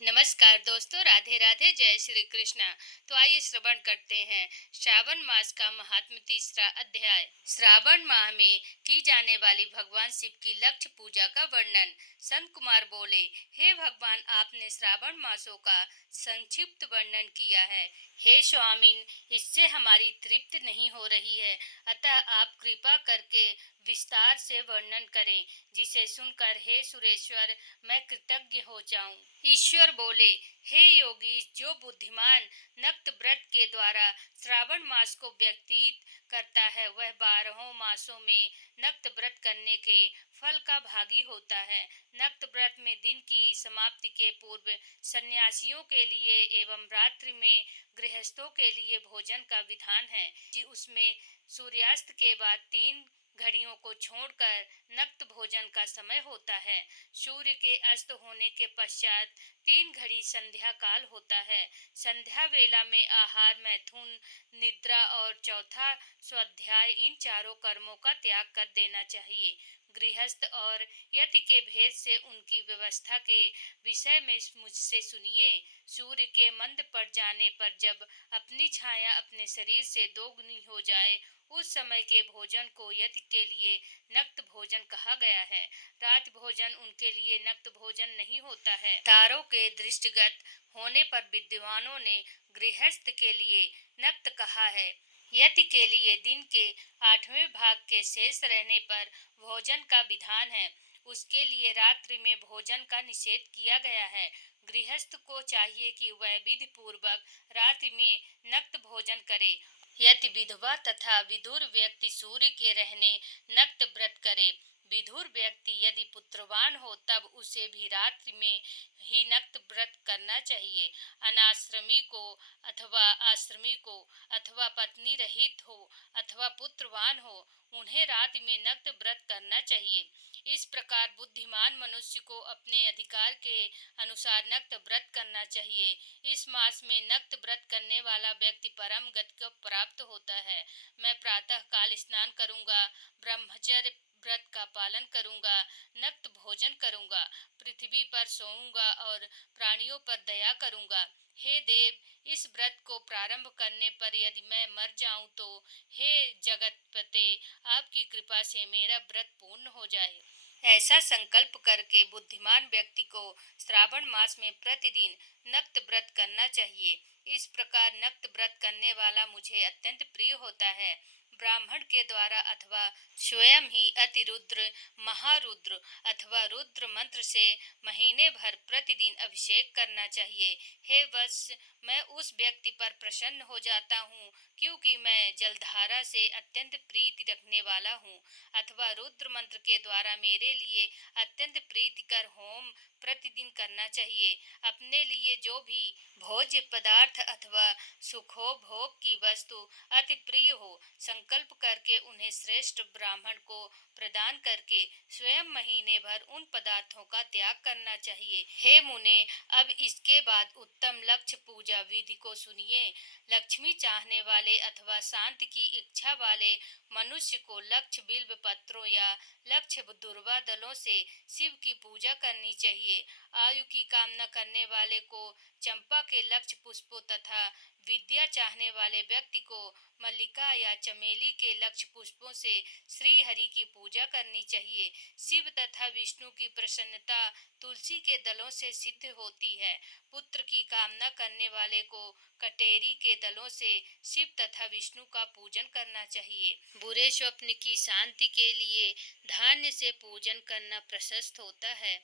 नमस्कार दोस्तों, राधे राधे, जय श्री कृष्णा। तो आइए श्रवण करते हैं श्रावण मास का महात्म तीसरा अध्याय। श्रावण माह में की जाने वाली भगवान शिव की लक्ष्य पूजा का वर्णन। संत कुमार बोले, हे भगवान, आपने श्रावण मासों का संक्षिप्त वर्णन किया है। हे स्वामिन, इससे हमारी तृप्ति नहीं हो रही है, अतः आप कृपा करके विस्तार से वर्णन करें, जिसे सुनकर हे सुरेश्वर मैं कृतज्ञ हो जाऊं। ईश्वर बोले, हे योगी, जो बुद्धिमान नक्त व्रत के द्वारा श्रावण मास को व्यतीत करता है, वह 12 मासों में नक्त व्रत करने के फल का भागी होता है। नक्त व्रत में दिन की समाप्ति के पूर्व सन्यासियों के लिए एवं रात्रि में गृहस्थों के लिए भोजन का विधान है। जी, उसमें सूर्यास्त के बाद 3 घड़ियों को छोड़कर नक्त भोजन का समय होता है। सूर्य के अस्त होने के पश्चात 3 घड़ी संध्या काल होता है। संध्या वेला में आहार, मैथुन, निद्रा और चौथा स्वाध्याय, इन चारों कर्मों का त्याग कर देना चाहिए। गृहस्थ और यति के भेद से उनकी व्यवस्था के विषय में मुझसे सुनिए। सूर्य के मंद पड़ जाने पर जब अपनी छाया अपने शरीर से दोगुनी हो जाए, उस समय के भोजन को यति के लिए नक्त भोजन कहा गया है। रात भोजन उनके लिए नक्त भोजन नहीं होता है। तारों के दृष्टिगत होने पर विद्वानों ने गृहस्थ के लिए नक्त कहा है। यति के लिए दिन के 8वें भाग के शेष रहने पर भोजन का विधान है। उसके लिए रात्रि में भोजन का निषेध किया गया है। गृहस्थ को चाहिए कि वह विधि पूर्वक रात्रि में नक्त भोजन करे। यदि विधवा तथा विधुर व्यक्ति सूर्य के रहने नक्त व्रत करे। विधुर व्यक्ति यदि पुत्रवान हो तब उसे भी रात्रि में ही नक्त व्रत करना चाहिए। अनाश्रमी को अथवा आश्रमी को अथवा पत्नी रहित हो अथवा पुत्रवान हो, उन्हें रात्रि में नक्त व्रत करना चाहिए। इस प्रकार बुद्धिमान मनुष्य को अपने अधिकार के अनुसार नक्त व्रत करना चाहिए। इस मास में नक्त व्रत करने वाला व्यक्ति परम गति को प्राप्त होता है। मैं प्रातः काल स्नान करूंगा, ब्रह्मचर्य व्रत का पालन करूंगा, नक्त भोजन करूंगा, पृथ्वी पर सोऊंगा और प्राणियों पर दया करूंगा। हे देव, इस व्रत को प्रारंभ करने पर यदि मैं मर जाऊं तो हे जगतपते, आपकी कृपा से मेरा व्रत पूर्ण हो जाए। ऐसा संकल्प करके बुद्धिमान व्यक्ति को श्रावण मास में प्रतिदिन नक्त व्रत करना चाहिए। इस प्रकार नक्त व्रत करने वाला मुझे अत्यंत प्रिय होता है। ब्राह्मण के द्वारा अथवा स्वयं ही अतिरुद्र, महारुद्र अथवा रुद्र मंत्र से महीने भर प्रतिदिन अभिषेक करना चाहिए। हे वत्स, मैं उस व्यक्ति पर प्रसन्न हो जाता हूँ क्योंकि मैं जलधारा से अत्यंत प्रीति रखने वाला हूँ। अथवा रुद्र मंत्र के द्वारा मेरे लिए अत्यंत प्रीतिकर होम प्रतिदिन करना चाहिए। अपने लिए जो भी भोज्य पदार्थ अथवा सुखोभोग की वस्तु अति प्रिय हो, संकल्प करके उन्हें श्रेष्ठ ब्राह्मण को प्रदान करके स्वयं महीने भर उन पदार्थों का त्याग करना चाहिए। हे मुने, अब इसके बाद उत्तम लक्ष्य पूजा विधि को सुनिए। लक्ष्मी चाहने वाले अथवा शांति की इच्छा वाले मनुष्य को लक्ष्य बिल्व पत्रों या लक्ष्य दुर्वा दलों से शिव की पूजा करनी चाहिए। आयु की कामना करने वाले को चंपा के लक्ष्य पुष्पों तथा विद्या चाहने वाले व्यक्ति को मल्लिका या चमेली के लक्ष्य पुष्पों से श्री हरि की पूजा करनी चाहिए। शिव तथा विष्णु की प्रसन्नता तुलसी के दलों से सिद्ध होती है। पुत्र की कामना करने वाले को कटेरी के दलों से शिव तथा विष्णु का पूजन करना चाहिए। बुरे स्वप्न की शांति के लिए धान्य से पूजन करना प्रशस्त होता है।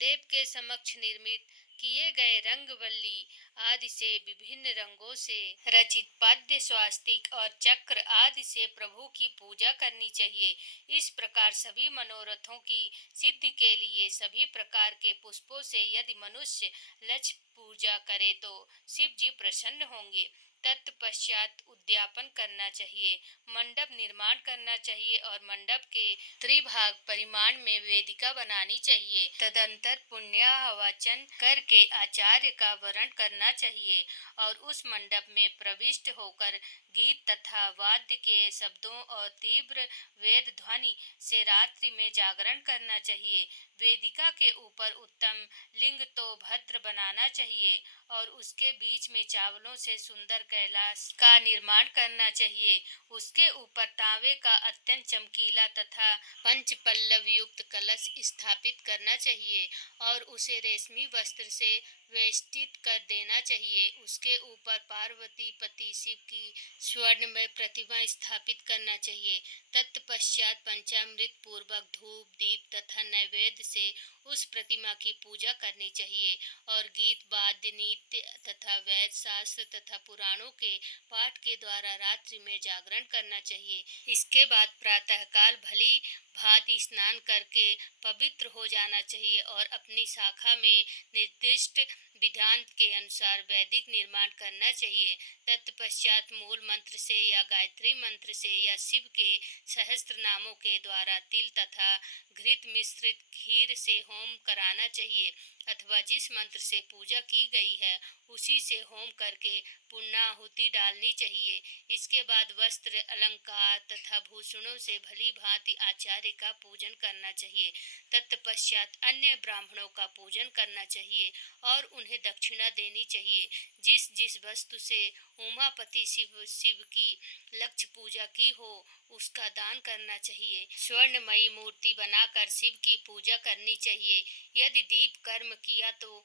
देव के समक्ष निर्मित किए गए रंगवल्ली आदि से विभिन्न रंगों से रचित पद्य, स्वास्तिक और चक्र आदि से प्रभु की पूजा करनी चाहिए। इस प्रकार सभी मनोरथों की सिद्धि के लिए सभी प्रकार के पुष्पों से यदि मनुष्य लक्ष्य पूजा करे तो शिव जी प्रसन्न होंगे तत्पश्चात उद्यापन करना चाहिए, मंडप निर्माण करना चाहिए और मंडप के त्रिभाग परिमाण में वेदिका बनानी चाहिए। तदंतर पुण्याहवाचन करके आचार्य का वरण करना चाहिए और उस मंडप में प्रविष्ट होकर गीत तथा वाद्य के शब्दों और तीव्र वेद ध्वनि से रात्रि में जागरण करना चाहिए। वेदिका के ऊपर उत्तम लिंग तो भद्र बनाना चाहिए और उसके बीच में चावलों से सुंदर कैलाश का निर्माण करना चाहिए। उसके ऊपर तांबे का अत्यंत चमकीला तथा पंच पल्लव युक्त कलश स्थापित करना चाहिए और उसे रेशमी वस्त्र से वेष्टित कर देना चाहिए। उसके ऊपर पार्वती पति शिव की स्वर्णमय प्रतिमा स्थापित करना चाहिए। तत्पश्चात पंचामृत पूर्वक धूप दीप तथा नैवेद्य से उस प्रतिमा की पूजा करनी चाहिए और गीत वाद्य नृत्य तथा वैद शास्त्र तथा पुराणों के पाठ के द्वारा रात्रि में जागरण करना चाहिए। इसके बाद प्रातःकाल भली भांति स्नान करके पवित्र हो जाना चाहिए और अपनी शाखा में निर्दिष्ट विधान के अनुसार वैदिक निर्माण करना चाहिए। तत्पश्चात मूल मंत्र से या गायत्री मंत्र से या शिव के सहस्त्र नामों के द्वारा तिल तथा घृत मिश्रित खीर से होम कराना चाहिए अथवा जिस मंत्र से पूजा की गई है उसी से होम करके पुण्याहुति डालनी चाहिए। इसके बाद वस्त्र अलंकार तथा भूषणों से भली भांति आचार्य का पूजन करना चाहिए। तत्पश्चात अन्य ब्राह्मणों का पूजन करना चाहिए और उन्हें दक्षिणा देनी चाहिए। जिस जिस वस्तु से उमापति शिव की लक्ष्य पूजा की हो उसका दान करना चाहिए। स्वर्णमयी मूर्ति बनाकर शिव की पूजा करनी चाहिए। यदि दीप कर्म किया तो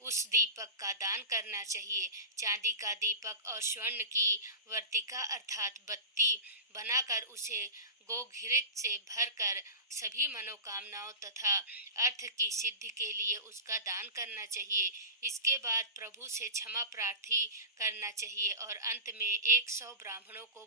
उस दीपक का दान करना चाहिए। चांदी का दीपक और स्वर्ण की वर्तिका अर्थात बत्ती बनाकर उसे गोघृत से भरकर सभी मनोकामनाओं तथा अर्थ की सिद्धि के लिए उसका दान करना चाहिए। इसके बाद प्रभु से क्षमा प्रार्थी करना चाहिए और अंत में 100 ब्राह्मणों को